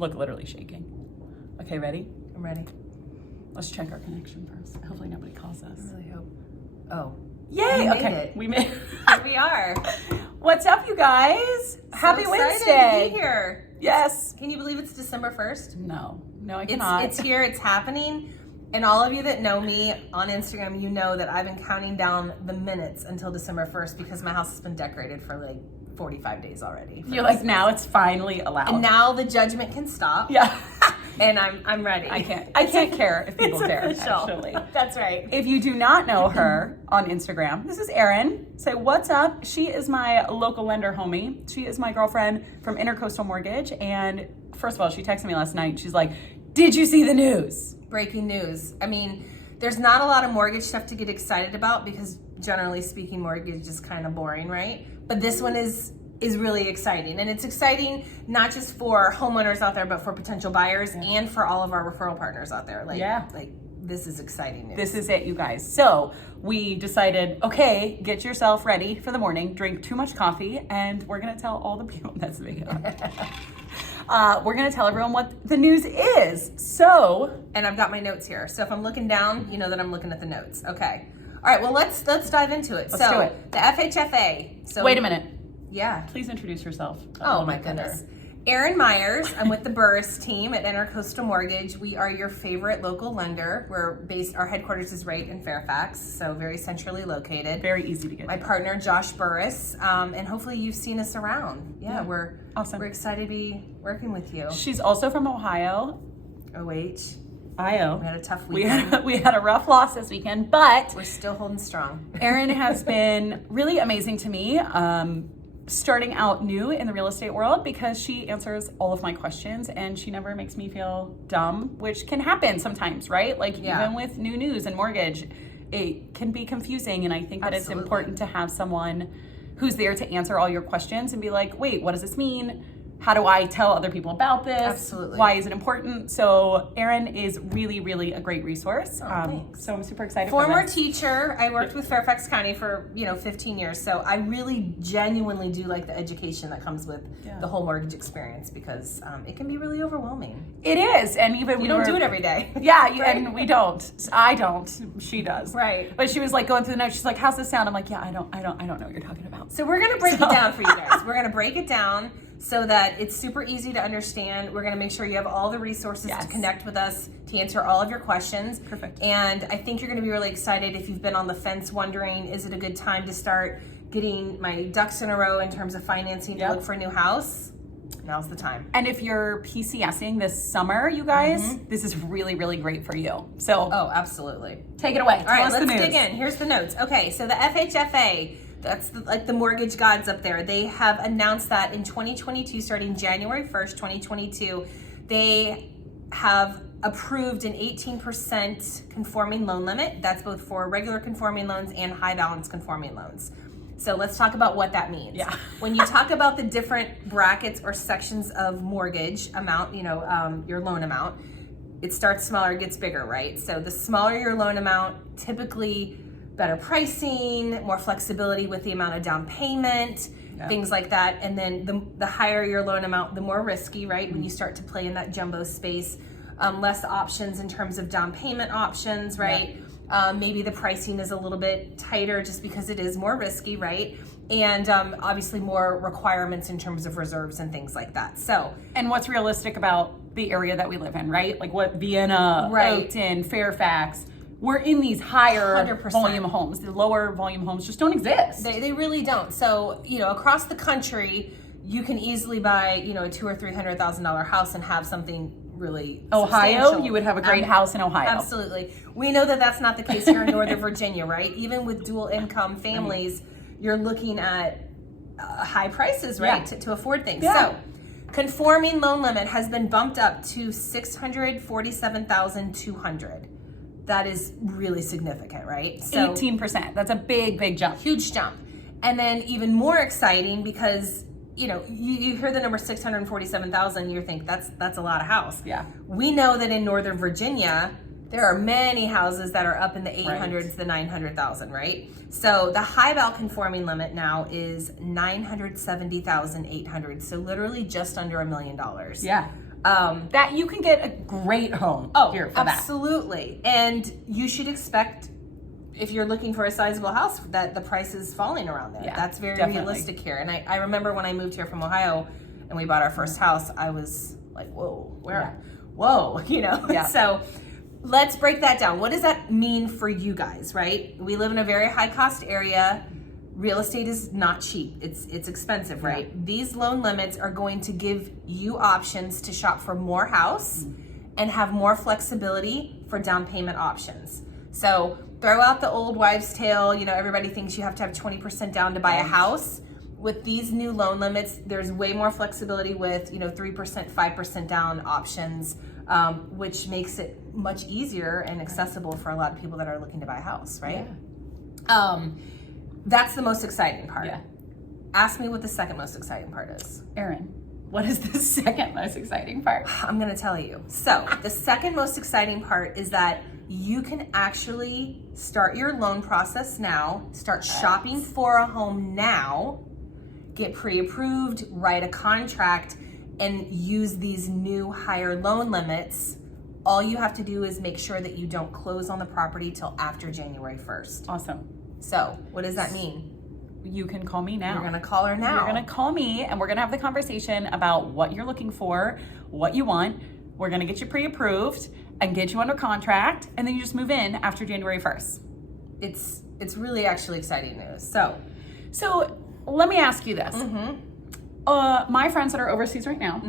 look literally shaking. Okay, ready? I'm ready. Let's check our connection first. Hopefully nobody calls us. I really hope. Oh. Yay! We made Okay, it. we made it. Here we are. What's up, you guys? Happy So excited Wednesday! to be here. Yes. Can you believe it's December 1st? No, I cannot. It's here, it's happening. And all of you that know me on Instagram, you know that I've been counting down the minutes until December 1st because my house has been decorated for like 45 days already. You're like, now it's finally allowed. And now the judgment can stop. Yeah. And I'm ready. I can't care if people care, official. actually. That's right. If you do not know her on Instagram, this is Erin. Say, what's up? She is my local lender homie. She is my girlfriend from Intercoastal Mortgage. And first of all, she texted me last night. She's like, did you see the news? Breaking news. I mean, there's not a lot of mortgage stuff to get excited about because generally speaking, mortgage is kind of boring, right? But this one is really exciting. And it's exciting not just for homeowners out there, but for potential buyers and for all of our referral partners out there. Like this is exciting news. This is it, you guys. So we decided, okay, get yourself ready for the morning, drink too much coffee, and we're gonna tell all the people, that's me. We're gonna tell everyone what the news is. So, and I've got my notes here. So if I'm looking down, you know that I'm looking at the notes. Okay. All right, well, let's dive into it. Let's do it. The FHFA. So wait a minute. Yeah. Please introduce yourself. Oh my goodness. Erin Myers. I'm with the Burris team at Intercoastal Mortgage. We are your favorite local lender. Our headquarters is right in Fairfax, so very centrally located. Very easy to get. My partner, Josh Burris, and hopefully you've seen us around. Yeah, we're awesome. We're excited to be working with you. She's also from Ohio. OH. IO. We had a tough weekend. We had a rough loss this weekend, but we're still holding strong. Erin has been really amazing to me. Starting out new in the real estate world because she answers all of my questions and she never makes me feel dumb, which can happen sometimes, right? Like even with new news and mortgage, it can be confusing. And I think that it's important to have someone who's there to answer all your questions and be like, wait, what does this mean? How do I tell other people about this? Absolutely. Why is it important? So Erin is really, really a great resource. Thanks. So I'm super excited Former for this. teacher. I worked with Fairfax County for 15 years. So I really genuinely do like the education that comes with the whole mortgage experience because it can be really overwhelming. It is. And even we don't do it every day. Yeah, and we don't. I don't. She does. Right. But she was like going through the notes. She's like, "How's this sound?" I'm like, "Yeah, I don't know what you're talking about." So we're gonna break it down for you guys. We're gonna break it down so that it's super easy to understand. We're gonna make sure you have all the resources to connect with us to answer all of your questions. Perfect. And I think you're gonna be really excited if you've been on the fence wondering, is it a good time to start getting my ducks in a row in terms of financing to look for a new house? Now's the time. And if you're PCSing this summer, you guys, this is really, really great for you. So, absolutely. Take it away. All right, let's dig in. Here's the notes. Okay, so the FHFA, that's like the mortgage gods up there. They have announced that in 2022, starting January 1st, 2022, they have approved an 18% conforming loan limit. That's both for regular conforming loans and high balance conforming loans. So let's talk about what that means. Yeah. When you talk about the different brackets or sections of mortgage amount, your loan amount, it starts smaller, gets bigger, right? So the smaller your loan amount, typically better pricing, more flexibility with the amount of down payment, things like that. And then the higher your loan amount, the more risky, right? When you start to play in that jumbo space, less options in terms of down payment options, right? Maybe the pricing is a little bit tighter just because it is more risky, right? And obviously more requirements in terms of reserves and things like that. So, and what's realistic about the area that we live in, right? Like what Vienna, Oakton, Fairfax, we're in these higher 100%. Volume homes. The lower volume homes just don't exist. They really don't. So, across the country, you can easily buy, a $200,000 or $300,000 house and have something really Ohio, you would have a great house in Ohio. Absolutely. We know that that's not the case here in Northern Virginia, right? Even with dual income families, you're looking at high prices, right, to afford things. So, conforming loan limit has been bumped up to $647,200. That is really significant, right? So 18%. That's a big, big jump. Huge jump. And then even more exciting because you hear the number 647,000, you think that's a lot of house. Yeah. We know that in Northern Virginia, there are many houses that are up in the 800s, the 900,000, right? So the high val conforming limit now is $970,800. So literally just under $1 million. Yeah. That you can get a great home here for that. Absolutely. And you should expect, if you're looking for a sizable house, that the price is falling around there. Yeah, That's very definitely. realistic here. And I remember when I moved here from Ohio and we bought our first house, I was like, whoa, whoa, Yeah. So let's break that down. What does that mean for you guys, right? We live in a very high cost area. Real estate is not cheap. It's expensive, right? Yeah. These loan limits are going to give you options to shop for more house and have more flexibility for down payment options. So throw out the old wives' tale. Everybody thinks you have to have 20% down to buy a house. With these new loan limits, there's way more flexibility with 3%, 5% down options, which makes it much easier and accessible for a lot of people that are looking to buy a house, right? Yeah. That's the most exciting part. Yeah. Ask me what the second most exciting part is. Erin, what is the second most exciting part? I'm gonna tell you. So the second most exciting part is that you can actually start your loan process now, start shopping for a home now, get pre-approved, write a contract, and use these new higher loan limits. All you have to do is make sure that you don't close on the property till after January 1st. Awesome. So what does that mean? You can call me now. You're gonna call her now. You're gonna call me and we're gonna have the conversation about what you're looking for, what you want. We're gonna get you pre-approved and get you under contract, and then you just move in after January 1st. It's really actually exciting news. So let me ask you this. My friends that are overseas right now,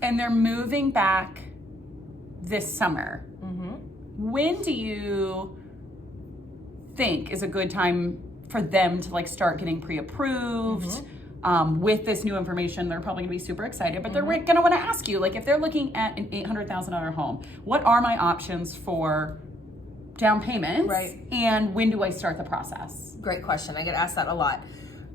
and they're moving back this summer. When do you think is a good time for them to start getting pre-approved? With this new information, they're probably gonna be super excited, but they're gonna wanna ask you, if they're looking at an $800,000 home, what are my options for down payments? Right. And when do I start the process? Great question. I get asked that a lot.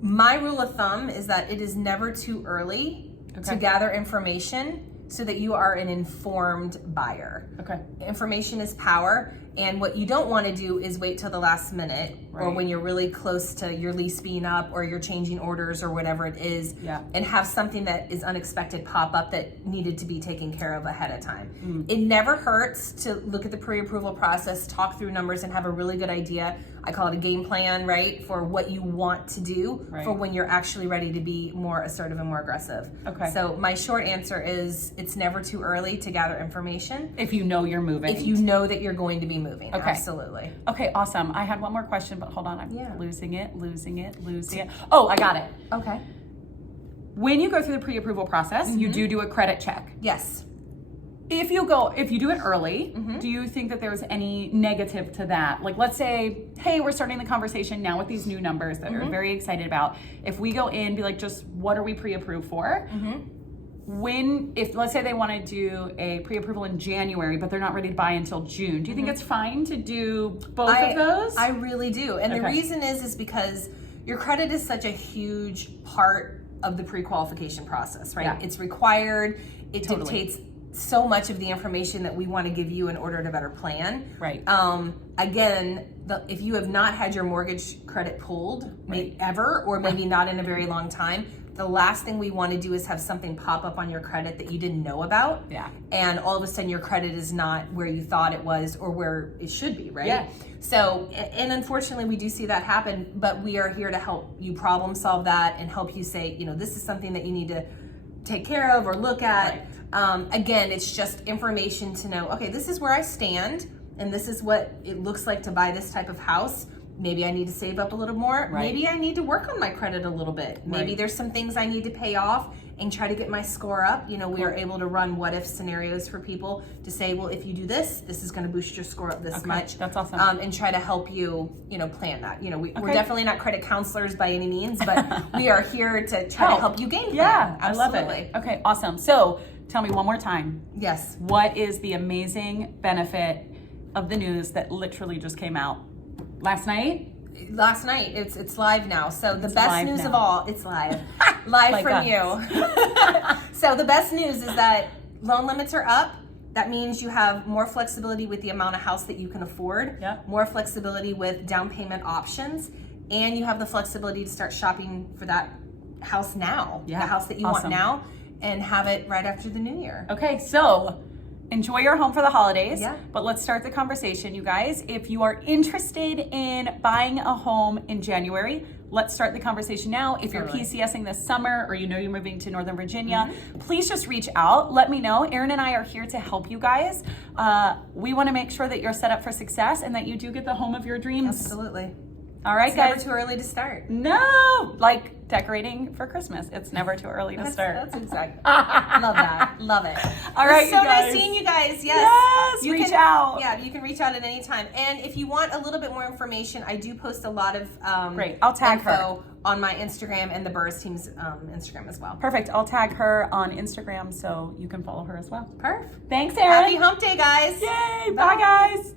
My rule of thumb is that it is never too early to gather information so that you are an informed buyer. Okay. Information is power, and what you don't want to do is wait till the last minute or when you're really close to your lease being up or you're changing orders or whatever it is, and have something that is unexpected pop up that needed to be taken care of ahead of time. It never hurts to look at the pre-approval process, talk through numbers, and have a really good idea. I call it a game plan, right, for what you want to do for when you're actually ready to be more assertive and more aggressive. Okay. So my short answer is it's never too early to gather information. If you know you're moving. If you know that you're going to be moving. Okay. Absolutely. Okay, awesome. I had one more question, but hold on. I'm losing it. Oh, I got it. Okay. When you go through the pre-approval process, you do a credit check. Yes. If you do it early, do you think that there's any negative to that? Let's say, hey, we're starting the conversation now with these new numbers that are very excited about. If we go in, be like, just what are we pre-approved for? If let's say they want to do a pre-approval in January, but they're not ready to buy until June, do you think it's fine to do both of those? I really do. And the reason is because your credit is such a huge part of the pre-qualification process, right? Yeah. It's required. It dictates so much of the information that we want to give you in order to better plan. Right. Again, if you have not had your mortgage credit pulled ever, or maybe not in a very long time, the last thing we want to do is have something pop up on your credit that you didn't know about. Yeah. And all of a sudden your credit is not where you thought it was or where it should be, right? Yeah. So, and unfortunately we do see that happen, but we are here to help you problem solve that and help you say, this is something that you need to take care of or look at. Again, it's just information to know, okay, this is where I stand and this is what it looks like to buy this type of house. Maybe I need to save up a little more. Right. Maybe I need to work on my credit a little bit. Maybe there's some things I need to pay off and try to get my score up. We are able to run what if scenarios for people to say, well, if you do this, this is going to boost your score up this much. That's awesome. And try to help you, plan that. We're definitely not credit counselors by any means, but we are here to try to help you game plan. Yeah, Absolutely. I love it. Okay, awesome. So tell me one more time. Yes. What is the amazing benefit of the news that literally just came out last night? Last night. It's live now. So the best news of all, it's live. Like from you. So the best news is that loan limits are up. That means you have more flexibility with the amount of house that you can afford, more flexibility with down payment options, and you have the flexibility to start shopping for that house now, the house that you want now. and have it right after the new year. Okay, so enjoy your home for the holidays. Yeah. But let's start the conversation, you guys. If you are interested in buying a home in January, let's start the conversation now. If you're Totally. PCSing this summer or you know you're moving to Northern Virginia, please just reach out. Let me know. Erin and I are here to help you guys. We want to make sure that you're set up for success and that you do get the home of your dreams. Absolutely. All right, It's guys. never too early to start. No, like decorating for Christmas. It's never too early to start. That's exactly. Love that. Love it. All right, It's so you guys. nice seeing you guys. Yes. Yes, You reach can- out. Yeah, you can reach out at any time. And if you want a little bit more information, I do post a lot of Great. I'll tag her. info on my Instagram and the Burrs team's Instagram as well. Perfect. I'll tag her on Instagram so you can follow her as well. Perfect. Thanks, Erin. Happy hump day, guys. Yay. Bye, guys.